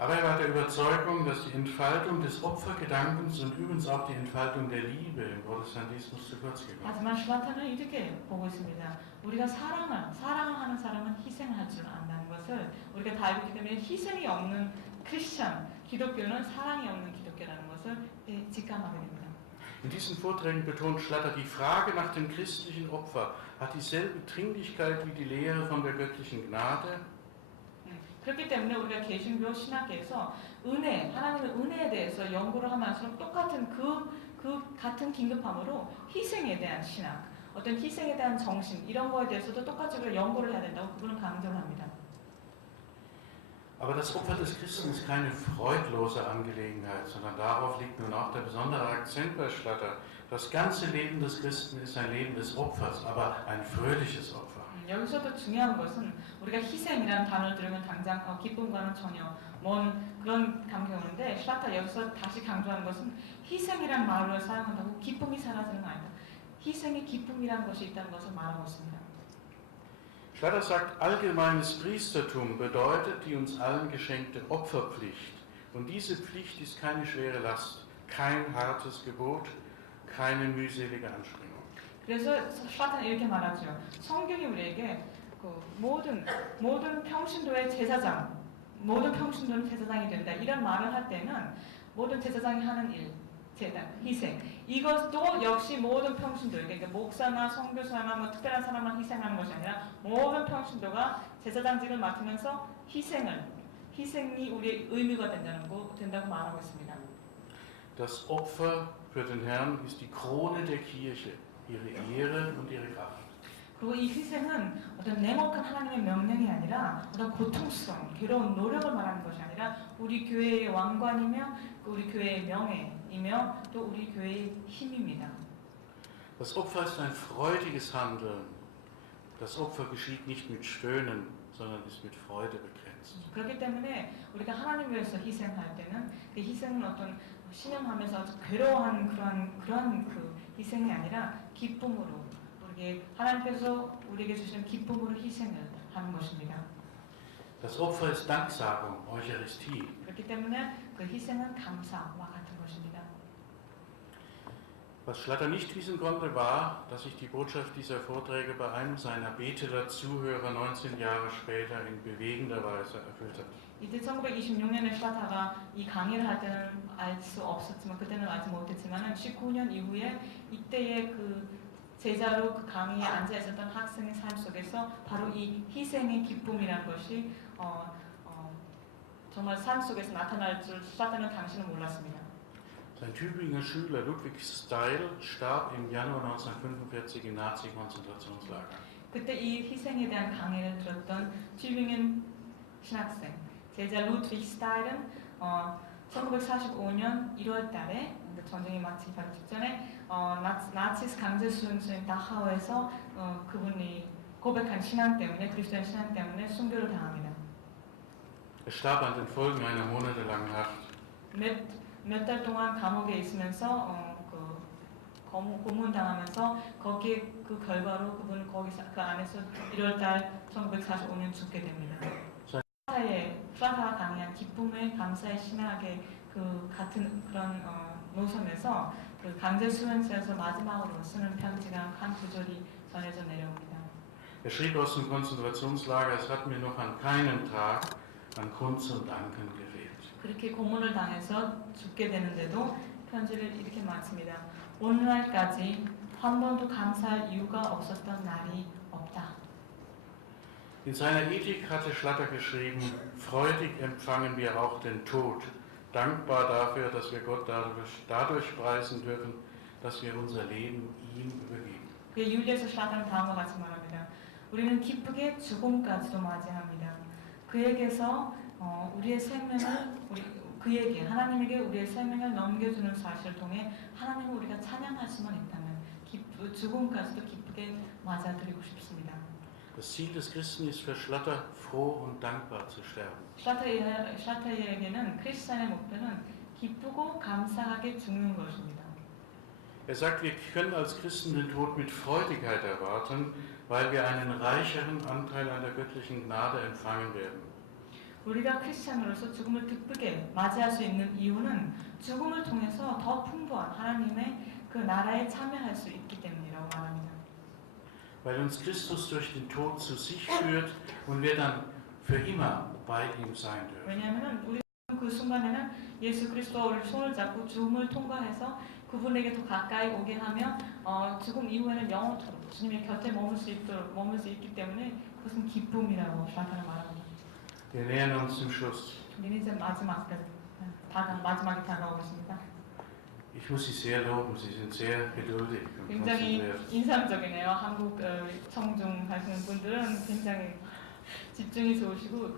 Aber er war der Überzeugung, dass die Entfaltung des Opfergedankens und übrigens auch die Entfaltung der Liebe im Protestantismus zu kurz gekommen ist. 하지만 шл라타는 이렇게 보고 있습니다. 우리가 사랑하는 사람은 희생할 줄 안다는 것을 우리가 다 알고 있기 때문에 희생이 없는 크리스천, 기독교는 사랑이 없는 기독교라는 것을 직감하게 됩니다. In diesen Vorträgen betont Schlatter, die Frage nach dem christlichen Opfer hat dieselbe Dringlichkeit wie die Lehre von der göttlichen Gnade. 그렇기 때문에 우리가 개신교 신학계에서 하나님의 은혜에 대해서 연구를 하면서 똑같은 같은 긴급함으로 희생에 대한 신학, 어떤 희생에 대한 정신 이런 거에 대해서도 똑같이 우리가 연구를 해야 된다고 그분은 강조를 합니다. Aber das Opfer des Christen ist keine freudlose Angelegenheit, sondern darauf liegt nun auch der besondere Akzent bei Schlatter. Das ganze Leben des Christen ist ein Leben des Opfers, aber ein fröhliches Opfer. 여기서도 중요한 것은 우리가 희생이라는 단어를 들으면 당장 기쁨과는 전혀 먼 그런 감정이 오는데 шлата 여기서 다시 강조하는 것은 희생이라는 말을 사용한다고 기쁨이 사라지는 거 아니다. 희생의 기쁨이라는 것이 있다는 것을 말하고 있습니다. Schlatter sagt, allgemeines Priestertum bedeutet die uns allen geschenkte Opferpflicht. Und diese Pflicht ist keine schwere Last, kein hartes Gebot, keine mühselige Anstrengung. 그래서 шл타는 이렇게 말하죠. 성경이 우리에게 그 모든 평신도의 제사장, 모든 평신도는 제사장이 된다. 이런 말을 할 때는 모든 제사장이 하는 일, 제단, 희생. 이것도 역시 모든 평신도에게, 그러니까 목사나 선교사나 뭐 특별한 사람만 희생하는 것이 아니라 모든 평신도가 제사장직을 맡으면서 희생이 우리의 의미가 된다고 말하고 있습니다. Das Opfer für den Herrn ist die Krone der Kirche, ihre Ehre und ihre Kraft. 그리고 이 희생은 어떤 냉혹한 하나님의 명령이 아니라 어떤 고통스러운, 괴로운 노력을 말하는 것이 아니라 우리 교회의 왕관이며 우리 교회의 명예이며 또 우리 교회의 힘입니다. Das Opfer ist ein freudiges Handeln. Das Opfer geschieht nicht mit Stöhnen, sondern ist mit Freude begrenzt. 그렇기 때문에 우리가 하나님 위해서 희생할 때는 그 희생은 어떤 신음하면서 아주 괴로워하는 그런 그 희생이 아니라 기쁨으로 우리에게 하나님께서 우리에게 주시는 기쁨으로 희생을 하는 것입니다. Das Opfer ist Danksagung, Eucharistie. 그렇기 때문에 그 희생은 감사와 같은 것입니다. Was Schlatter nicht wissen konnte, war, dass sich die Botschaft dieser Vorträge bei einem seiner beteler Zuhörer 19 Jahre später in bewegender Weise erfüllt hat. 이때 1926년에 шл타가 이 강의를 할 때는 알 수 없었지만 그때는 알지 못했지만 19년 이후에 이때의 그 제자로 그 강의에 앉아 있었던 학생의 삶 속에서 바로 이 희생의 기쁨이라는 것이 정말 삶 속에서 나타날 줄 шл타는 당시는 몰랐습니다. Sein Tübinger Schüler Ludwig Steil starb im Januar 1945 im Nazi-Konzentrationslager. 그때 이 희생에 대한 강의를 들었던 튜빙엔 신학생 제자 루드비히 스타일은 1945년 1월 달에 전쟁이 마치기 바로 직전에 나치스 강제 수용소인 다하우에서 그분이 고백한 신앙 때문에 그리스도인 신앙 때문에 순교를 당합니다. Er starb an den Folgen einer monatelangen Haft. 몇 달 동안 감옥에 있으면서 고문당하면서 거기에 그 결과로 그분은 거기서 그 안에서 1월달 1945년 죽게 됩니다. шл타가 강의한 기쁨의 감사의 신학의 그 같은 그런 노선에서 그 강제 수용소에서 마지막으로 쓰는 편지가 한 구절이 전해져 내려옵니다. Er schrieb aus dem Konzentrationslager, es hat mir noch an keinen Tag an Kunst und Danken gefehlt. 그렇게 고문을 당해서 죽게 되는데도 편지를 이렇게 마칩니다. 오늘날까지 한 번도 감사할 이유가 없었던 날이 없다. In seiner Ethik hatte Schlatter geschrieben, freudig empfangen wir auch den Tod, dankbar dafür, dass wir Gott dadurch preisen dürfen, dass wir unser Leben ihm übergeben. 그 윤리에서 шл타는 다음과 같이 말합니다. 우리는 기쁘게 죽음까지도 맞이합니다. 그에게서 우리의 생명을 그에게 하나님에게 우리의 생명을 넘겨주는 사실을 통해 하나님을 우리가 찬양할 수만 있다면 죽음까지도 기쁘게 맞아들이고 싶습니다. Das Ziel des Christen ist für Schlatter, froh und dankbar zu sterben. шл타에게는 크리스찬의 목표는 기쁘고 감사하게 죽는 것입니다. Er sagt, wir können als Christen den Tod mit Freudigkeit erwarten, weil wir einen reicheren Anteil an der göttlichen Gnade empfangen werden. 우리가 크리스찬으로서 죽음을 기쁘게 맞이할 수 있는 이유는 죽음을 통해서 더 풍부한 하나님의 그 나라에 참여할 수 있기 때문이라고 말합니다. Weil uns Christus durch den Tod zu sich führt und wir dann für immer bei ihm sein dürfen. 왜냐하면 우리 그 순간에는 예수 그리스도와 우리 손을 잡고 죽음을 통과해서 그분에게 더 가까이 오게 하며 죽음 이후에는 영원토록 주님의 곁에 머물 수 있기 때문에 그것은 기쁨이라고 шл타는 말합니다. Wir nähern uns zum Schluss. 우리는 이제 마지막이 다가오고 있습니다. Ich muss Sie sehr loben, Sie sind sehr geduldig und 굉장히 konzentriert. 인상적이네요. 한국 청중 하시는 분들은 굉장히 집중이 좋으시고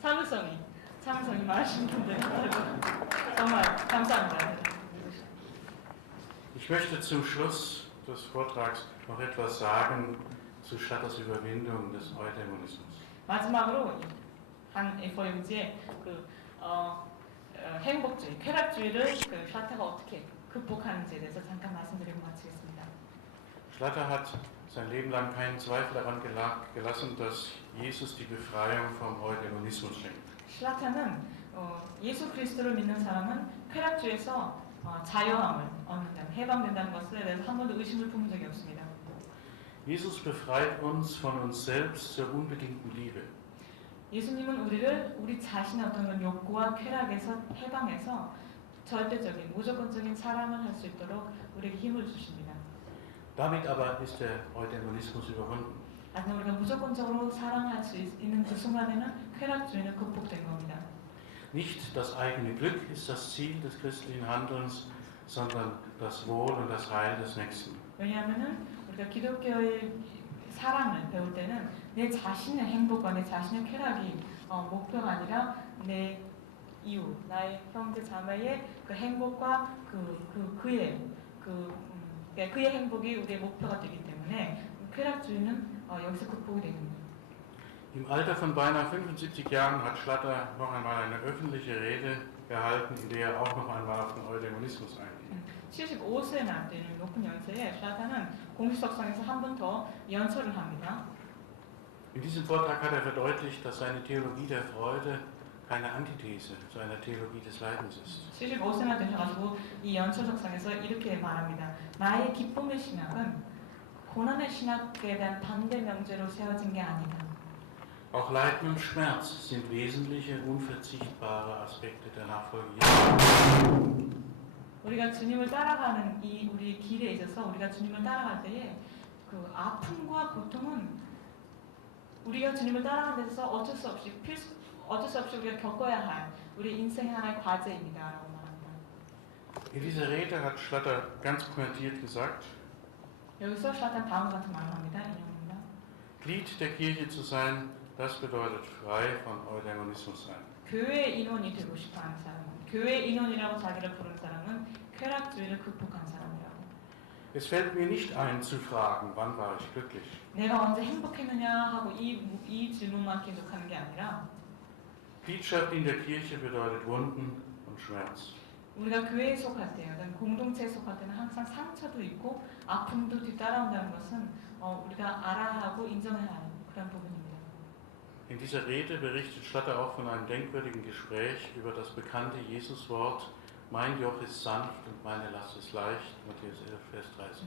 참을성이 많으신 분들 정말 감사합니다. Ich möchte zum Schluss des Vortrags noch etwas sagen zu Schlatters Überwindung des Eudaimonismus. 마지막으로 한 A4용지에 행복주의, 쾌락주의를 샤타가 어떻게 극복하는지에 대해서 잠깐 말씀드리고 마치겠습니다. Schlatter hat sein Leben lang keinen Zweifel daran gelassen, dass Jesus die Befreiung vom Eudaimonismus schenkt. 샤타는 예수 그리스도를 믿는 사람은 쾌락주의에서 자유함을 얻는다는, 해방된다는 것에 대해서 한 번도 의심을 품은 적이 없습니다. Jesus befreit uns von uns selbst zur unbedingten Liebe. 예수님은 우리를 우리 자신의 어떤 그런 욕구와 쾌락에서 해방해서 절대적인, 무조건적인 사랑을 할 수 있도록 우리에게 힘을 주십니다. Damit aber ist der Eudaimonismus überwunden. 하지만 우리가 무조건적으로 사랑할 수 있는 그 순간에는 쾌락주의는 극복된 겁니다. Nicht das eigene Glück ist das Ziel des christlichen Handelns, sondern das Wohl und das Heil des Nächsten. 왜냐하면은 우리가 기독교의 사랑을 배울 때는 내 자신의 행복과 내 자신의 쾌락이 목표가 아니라 내 이웃, 나의 형제 자매의 그 행복과 그의 행복이 우리의 목표가 되기 때문에 쾌락주의는 여기서 극복이 됩니다. Im Alter von beinahe 75 Jahren hat Schlatter noch einmal eine öffentliche Rede gehalten, in der er auch noch einmal auf den Eudaimonismus eingeht. 75세나 되는 높은 연세에 샤타는 공식석상에서 한 번 더 연설을 합니다. In diesem Vortrag hat er verdeutlicht, dass seine Theologie der Freude keine Antithese zu einer Theologie des Leidens ist. 75세나 되셔가지고 이 연설석상에서 이렇게 말합니다. 나의 기쁨의 신학은 고난의 신학에 대한 반대 명제로 세워진 게 아니다. Auch Leiden und Schmerz sind wesentliche, unverzichtbare Aspekte der Nachfolge Jesu. 우리가 주님을 따라가는 이 우리 길에 있어서 우리가 주님을 따라갈 때에 그 아픔과 고통은 우리가 주님을 따라가는 데서 어쩔 수 없이 우리가 겪어야 할 우리 인생의 하나의 과제입니다라고 말합니다. In dieser Rede hat Schlatter ganz pointiert gesagt, 여기서 샤탄 다음 같은 말을 합니다. 인용합니다. Glied der Kirche zu sein, das bedeutet frei von Eudaimonismus sein. 교회 인원이 되고 싶어하는 사람은, 교회 인원이라고 자기를 부르는 사람은 쾌락주의를 극복한 사람이라고. Es fällt mir nicht ein zu fragen, wann war ich glücklich. 내가 언제 행복했느냐 하고 이 질문만 계속하는 게 아니라 Gliedschaft in der Kirche bedeutet Wunden und Schmerz. 우리가 교회에 속할 때, 어떤 공동체에 속할 때는 항상 상처도 있고 아픔도 뒤따라온다는 것은 우리가 알아야 하고 인정해야 하는 그런 부분입니다. In dieser Rede berichtet Schlatter auch von einem denkwürdigen Gespräch über das bekannte Jesuswort, mein Joch ist sanft und meine Last ist leicht, Matthäus 11, Vers 30.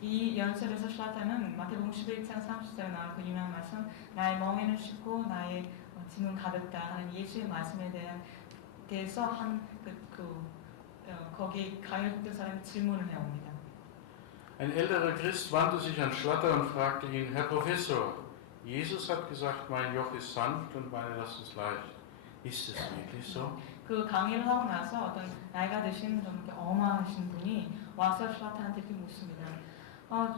이 연설에서 샤타는 마태복음 11장 30절에 나온 그 유명한 말씀, 나의 멍에는 쉽고 나의 짐은 가볍다 하는 예수의 말씀에 대해서 한 거기 강요했던 사람이 질문을 해옵니다. Ein älterer Christ wandte sich an Schlatter und fragte ihn, Herr Professor, Jesus hat gesagt, mein Joch ist sanft und meine Last ist leicht. Ist es wirklich so? 그 강의를 하고 나서 어떤 나이가 드신 좀 이렇게 엄하신 분이 와서 샤타한테 이렇게 묻습니다.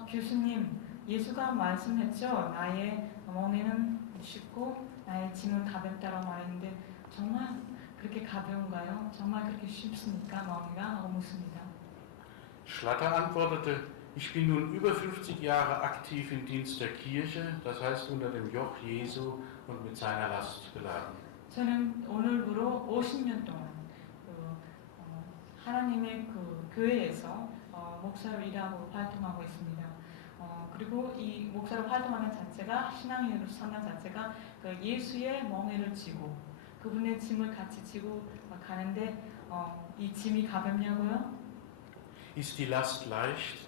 교수님, 예수가 말씀했죠. 나의 멍에는 쉽고 나의 짐은 가볍다라고 말했는데 정말 그렇게 가벼운가요? 정말 그렇게 쉽습니까? 멍에가? 하고 묻습니다. Schlatter antwortete, ich bin nun über 50 Jahre aktiv im Dienst der Kirche, das heißt unter dem Joch Jesu und mit seiner Last beladen. 저는 오늘부로 50년 동안 하나님의 그 교회에서 목사로 일하고 활동하고 있습니다. 그리고 이 목사로 활동하는 자체가 신앙인으로 산다는 자체가 그 예수의 멍에를 지고 그분의 짐을 같이 지고 가는데 이 짐이 가볍냐고요? Ist die Last leicht?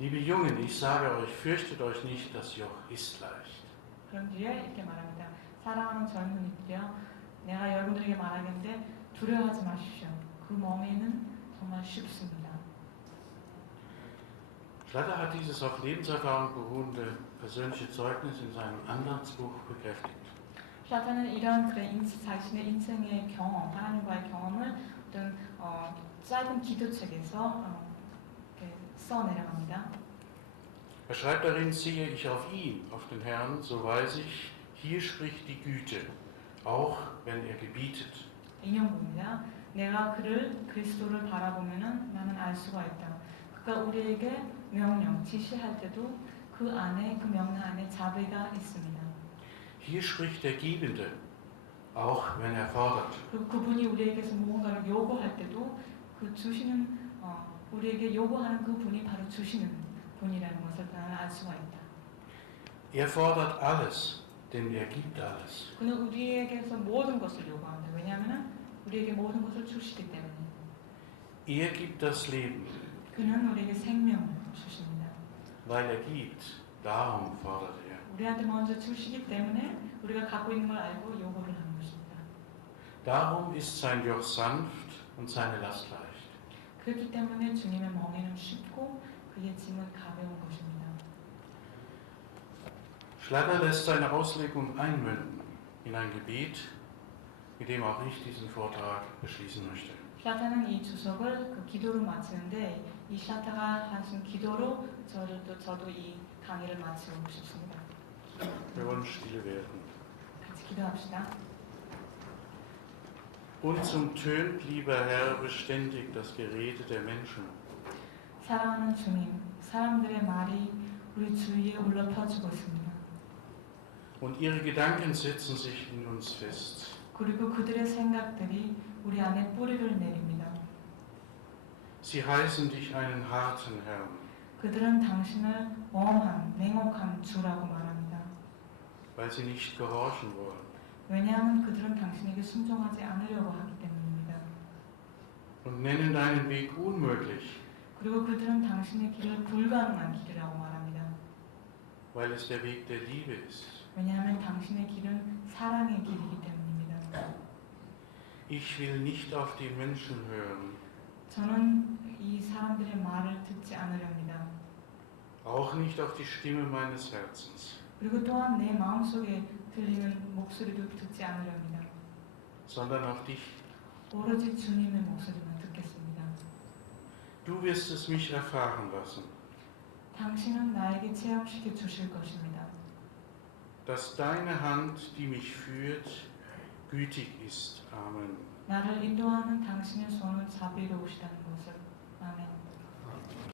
Liebe Jungen, ich sage euch, fürchtet euch nicht, das Joch ist leicht. 그런 뒤에 이렇게 말합니다. 사랑하는 젊은이들이여, 내가 여러분들에게 말하겠는데 두려워하지 마십시오. 그 멍에는 정말 쉽습니다. Schlatter hat dieses auf Lebenserfahrung beruhende persönliche Zeugnis in seinem Andachtsbuch bekräftigt. 플라톤은 이런 그런 자신의 인생의 경험, 하나님과의 경험을 어떤 짧은 기도책에서 이렇게 써 내려갑니다. Er schreibt darin, sehe ich auf ihn, auf den Herrn, so weiß ich, hier spricht die Güte, auch wenn er gebietet. 인용입니다. 내가 그리스도를 바라보면은 나는 알 수가 있다. 그가 우리에게 명령, 지시할 때도 그 안에 그 명령 안에 자비가 있습니다. Hier spricht der Gebende, auch wenn er fordert. 그리고 그분이 우리에게서 무언가를 요구할 때도 그 주시는 우리에게 요구하는 그 분이 바로 주시는 분이라는 것을 나는 알 수가 있다. Er fordert alles, denn er gibt alles. 그는 우리에게서 모든 것을 요구한다. 왜냐하면 우리에게 모든 것을 주시기 때문에. Er gibt das Leben, 그는 우리에게 생명을 주십니다. weil er gibt, darum fordert er. 우리한테 먼저 주시기 때문에 우리가 갖고 있는 걸 알고 요구를 하는 것입니다. Darum ist sein Joch sanft und seine Last leicht. 그렇기 때문에 주님의 멍에는 쉽고 그의 짐은 가벼운 것입니다. Schlatter lässt seine Auslegung einmünden in ein Gebet, mit dem auch ich diesen Vortrag beschließen möchte. 샤타는 이 주석을 그 기도로 마치는데 이 샤타가 하신 기도로 저도 이 강의를 마치고 싶습니다. Wir wollen stille werden. 같이 기도합시다. Uns umtönt, lieber Herr, beständig das Gerede der Menschen. 사랑하는 주님, 사람들의 말이 우리 주위에 울려 퍼지고 있습니다. Und ihre Gedanken setzen sich in uns fest. 그리고 그들의 생각들이 우리 안에 뿌리를 내립니다. Sie heißen dich einen harten Herrn. 그들은 당신을 엄한, 냉혹한 주라고 말합니다. Weil sie nicht gehorchen wollen. 왜냐하면 그들은 당신에게 순종하지 않으려고 하기 때문입니다. Und nennen deinen Weg unmöglich, 그리고 그들은 당신의 길을 불가능한 길이라고 말합니다. weil es der Weg der Liebe ist. 왜냐하면 당신의 길은 사랑의 길이기 때문입니다. Ich will nicht auf die Menschen hören, 저는 이 사람들의 말을 듣지 않으렵니다. auch nicht auf die Stimme meines Herzens, 그리고 또한 내 마음속에 들리는 목소리도 듣지 않으렵니다. sondern auf dich. 오로지 주님의 목소리만 듣겠습니다. Du wirst es mich erfahren lassen, 당신은 나에게 체험시켜 주실 것입니다. dass deine Hand, die mich führt, gütig ist. Amen. 나를 인도하는 당신의 손은 자비로우시다는 것을. 아멘.